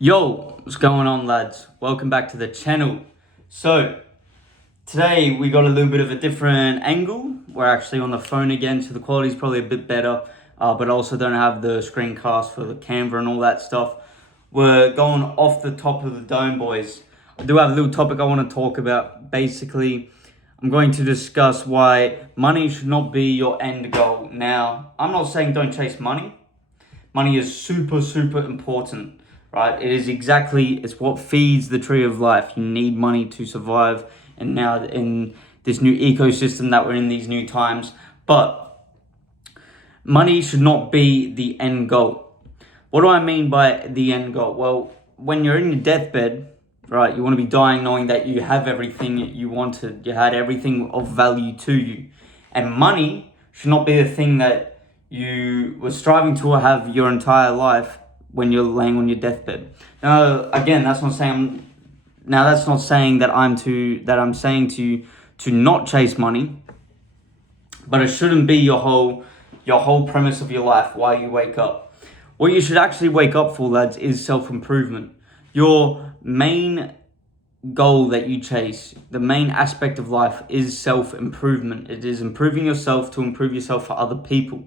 Yo, what's going on, lads? Welcome back to the channel. So, today we got a little bit of a different angle. We're actually on the phone again, so the quality's probably a bit better, but also don't have the screencast for the camera and all that stuff. We're going off the top of the dome, boys. I do have a little topic I want to talk about. Basically, I'm going to discuss why money should not be your end goal. Now, I'm not saying don't chase money. Money is super, super important, right? It's what feeds the tree of life. You need money to survive. And now in this new ecosystem that we're in, these new times. But money should not be the end goal. What do I mean by the end goal? Well, when you're in your deathbed, right, you want to be dying knowing that you have everything you wanted. You had everything of value to you. And money should not be the thing that you were striving to have your entire life when you're laying on your deathbed. Now, again, that's not saying that I'm saying to you to not chase money, but it shouldn't be your whole premise of your life, why you wake up. What you should actually wake up for, lads, is self-improvement. Your main goal that you chase, the main aspect of life, is self-improvement. It is improving yourself to improve yourself for other people.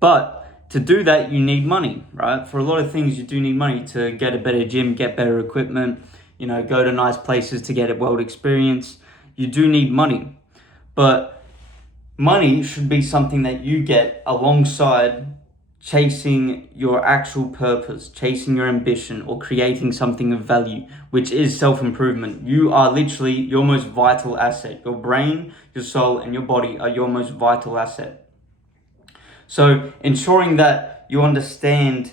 But to do that, you need money, right? For a lot of things, you do need money to get a better gym, get better equipment, go to nice places to get a world experience. You do need money. But money should be something that you get alongside chasing your actual purpose, chasing your ambition, or creating something of value, which is self-improvement. You are literally your most vital asset. Your brain, your soul, and your body are your most vital asset. So ensuring that you understand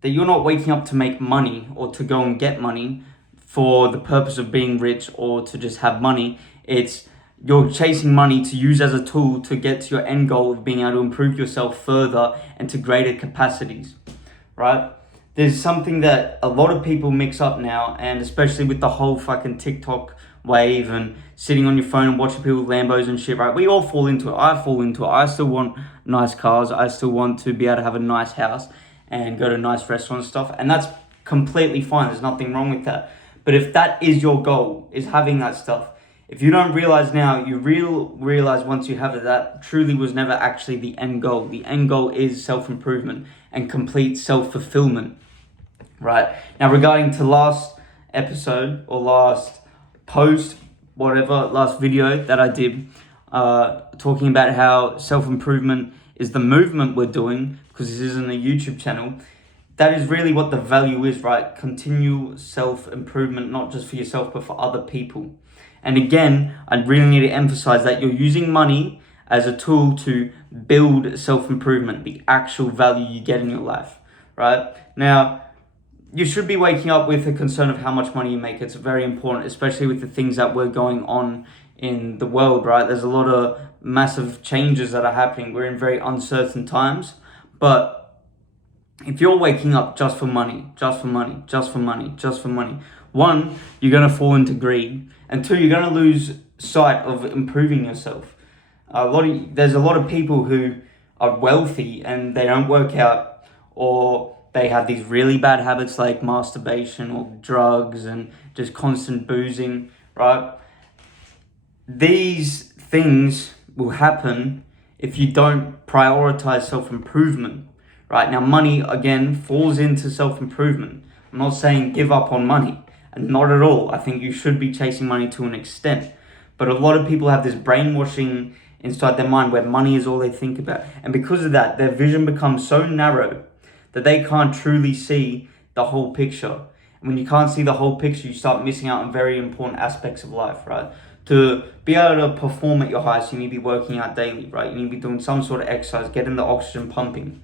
that you're not waking up to make money or to go and get money for the purpose of being rich or to just have money. You're chasing money to use as a tool to get to your end goal of being able to improve yourself further and to greater capacities, right? There's something that a lot of people mix up now, and especially with the whole fucking TikTok wave and sitting on your phone and watching people with Lambos and shit, right? We all fall into it. I fall into it. I still want nice cars. I still want to be able to have a nice house and go to nice restaurants and stuff. And that's completely fine. There's nothing wrong with that. But if that is your goal, is having that stuff, if you don't realize now, you realize once you have it, that truly was never actually the end goal. The end goal is self-improvement and complete self-fulfillment, right? Now, regarding to last episode or last post, last video that I did, talking about how self-improvement is the movement we're doing, because this isn't a YouTube channel. That is really what the value is, right? Continual self-improvement, not just for yourself, but for other people. And again, I really need to emphasize that you're using money as a tool to build self-improvement, the actual value you get in your life, right? Now, you should be waking up with a concern of how much money you make. It's very important, especially with the things that were going on in the world, right? There's a lot of massive changes that are happening. We're in very uncertain times. But if you're waking up just for money, just for money, just for money, just for money, one, you're going to fall into greed. And two, you're going to lose sight of improving yourself. There's a lot of people who are wealthy and they don't work out, or they have these really bad habits like masturbation or drugs and just constant boozing, right? These things will happen if you don't prioritize self-improvement, right? Now, money, again, falls into self-improvement. I'm not saying give up on money, and not at all. I think you should be chasing money to an extent. But a lot of people have this brainwashing inside their mind where money is all they think about. And because of that, their vision becomes so narrow that they can't truly see the whole picture. And when you can't see the whole picture, you start missing out on very important aspects of life, right? To be able to perform at your highest, you need to be working out daily, right? You need to be doing some sort of exercise, getting the oxygen pumping.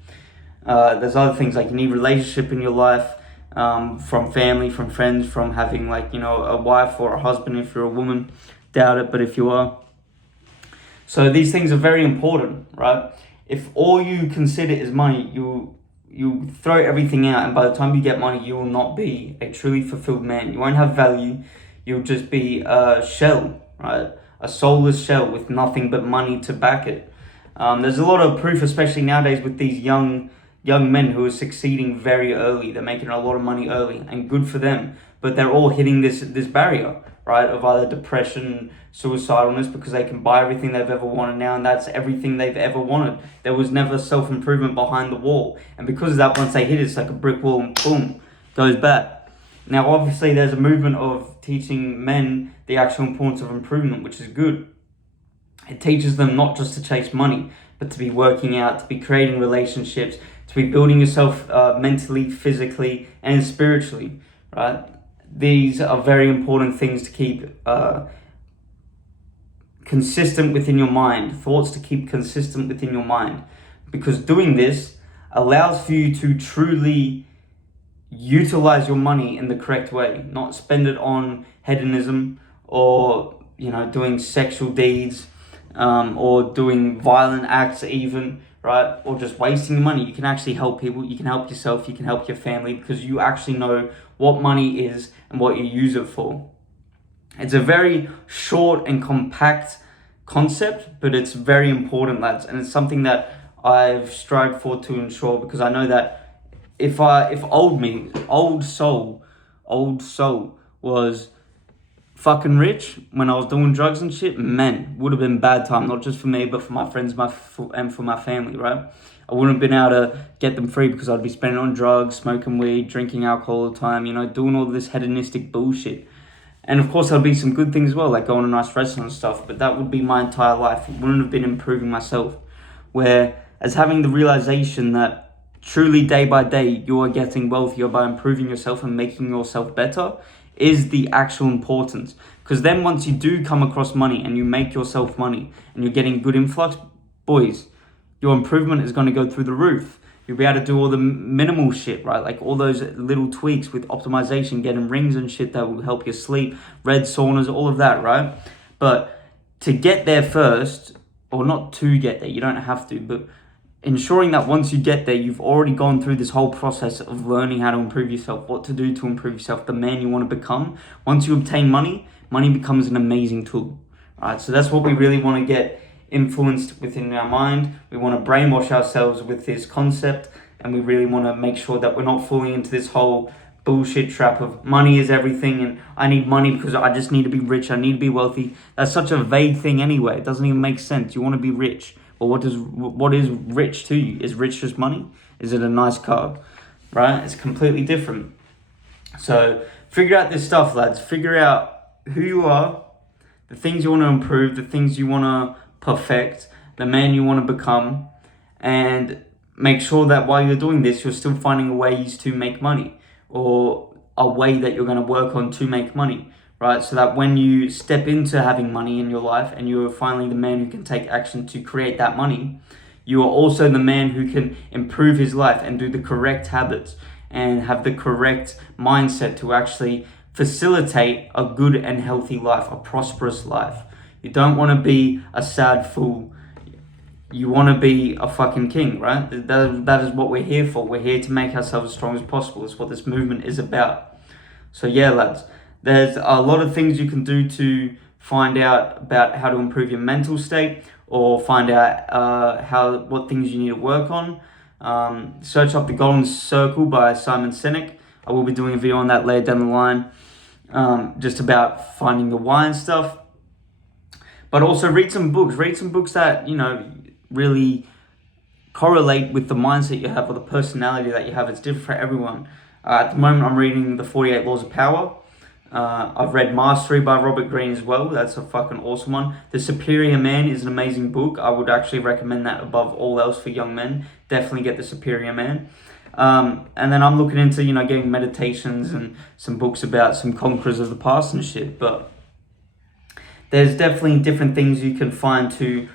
There's other things like you need relationship in your life, from family, from friends, from having a wife or a husband if you're a woman. Doubt it, but if you are. So these things are very important, right? If all you consider is money, you throw everything out, and by the time you get money, you will not be a truly fulfilled man. You won't have value. You'll just be a shell, right? A soulless shell with nothing but money to back it. There's a lot of proof, especially nowadays with these young young men who are succeeding very early. They're making a lot of money early, and good for them. But they're all hitting this barrier, right, of either depression, suicidalness, because they can buy everything they've ever wanted now, and that's everything they've ever wanted. There was never self-improvement behind the wall. And because of that, once they hit it, it's like a brick wall and boom, goes back. Now, obviously, there's a movement of teaching men the actual importance of improvement, which is good. It teaches them not just to chase money, but to be working out, to be creating relationships, to be building yourself mentally, physically, and spiritually, right? These are very important things to keep consistent within your mind, thoughts to keep consistent within your mind, because doing this allows for you to truly utilize your money in the correct way, not spend it on hedonism or, doing sexual deeds, or doing violent acts even, right? Or just wasting money. You can actually help people, you can help yourself, you can help your family, because you actually know what money is and what you use it for. It's a very short and compact concept, but it's very important, lads, and it's something that I've strived for to ensure, because I know that if old soul was fucking rich when I was doing drugs and shit, man, would have been bad time, not just for me, but for my friends, and for my family, right? I wouldn't have been able to get them free because I'd be spending on drugs, smoking weed, drinking alcohol all the time, doing all this hedonistic bullshit. And of course, there'll be some good things as well, like going to nice restaurants and stuff, but that would be my entire life. It wouldn't have been improving myself. Whereas having the realization that truly day by day you are getting wealthier by improving yourself and making yourself better is the actual importance. Because then once you do come across money and you make yourself money and you're getting good influx, boys, your improvement is going to go through the roof. You'll be able to do all the minimal shit, right? Like all those little tweaks with optimization, getting rings and shit that will help you sleep, red saunas, all of that, right? But to get there first, or not to get there, you don't have to, but ensuring that once you get there, you've already gone through this whole process of learning how to improve yourself, what to do to improve yourself, the man you want to become. Once you obtain money, money becomes an amazing tool, right? So that's what we really want to get influenced within our mind. We want to brainwash ourselves with this concept, and we really want to make sure that we're not falling into this whole bullshit trap of money is everything and I need money because I just need to be rich, I need to be wealthy. That's such a vague thing anyway. It doesn't even make sense. You want to be rich. Well, what is rich to you? Is rich just money? Is it a nice car? Right? It's completely different. So figure out this stuff, lads. Figure out who you are, the things you want to improve, the things you want to perfect, the man you want to become, and make sure that while you're doing this, you're still finding ways to make money, or a way that you're going to work on to make money, right? So that when you step into having money in your life and you're finally the man who can take action to create that money, you are also the man who can improve his life and do the correct habits and have the correct mindset to actually facilitate a good and healthy life, a prosperous life. You don't want to be a sad fool. You want to be a fucking king, right? That is what we're here for. We're here to make ourselves as strong as possible. It's what this movement is about. So yeah, lads, there's a lot of things you can do to find out about how to improve your mental state, or find out what things you need to work on. Search up The Golden Circle by Simon Sinek. I will be doing a video on that later down the line, just about finding the why and stuff. But also read some books that, really correlate with the mindset you have or the personality that you have. It's different for everyone. At the moment, I'm reading The 48 Laws of Power. I've read Mastery by Robert Greene as well. That's a fucking awesome one. The Superior Man is an amazing book. I would actually recommend that above all else for young men. Definitely get The Superior Man. And then I'm looking into, getting meditations and some books about some conquerors of the past and shit. But there's definitely different things you can find to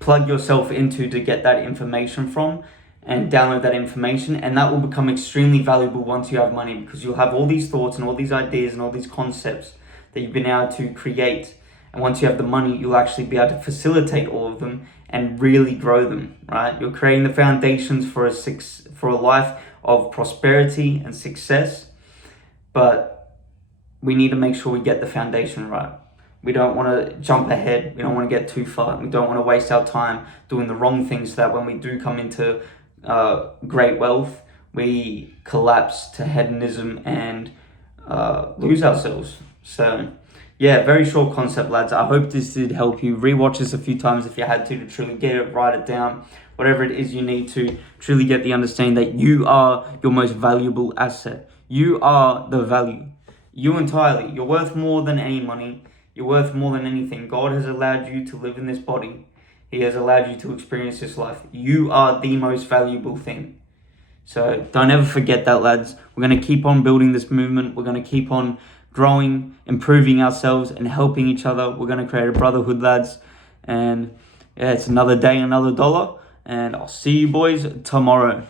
plug yourself into to get that information from and download that information, and that will become extremely valuable once you have money, because you'll have all these thoughts and all these ideas and all these concepts that you've been able to create, and once you have the money, you'll actually be able to facilitate all of them and really grow them, right? You're creating the foundations for a life of prosperity and success, but we need to make sure we get the foundation right. We don't want to jump ahead. We don't want to get too far. We don't want to waste our time doing the wrong things, so that when we do come into great wealth, we collapse to hedonism and lose ourselves. So, yeah, very short concept, lads. I hope this did help you. Rewatch this a few times if you had to truly get it, write it down, whatever it is you need to truly get the understanding that you are your most valuable asset. You are the value. You entirely. You're worth more than any money. You're worth more than anything. God has allowed you to live in this body. He has allowed you to experience this life. You are the most valuable thing. So don't ever forget that, lads. We're going to keep on building this movement. We're going to keep on growing, improving ourselves, and helping each other. We're going to create a brotherhood, lads. And yeah, it's another day, another dollar. And I'll see you boys tomorrow.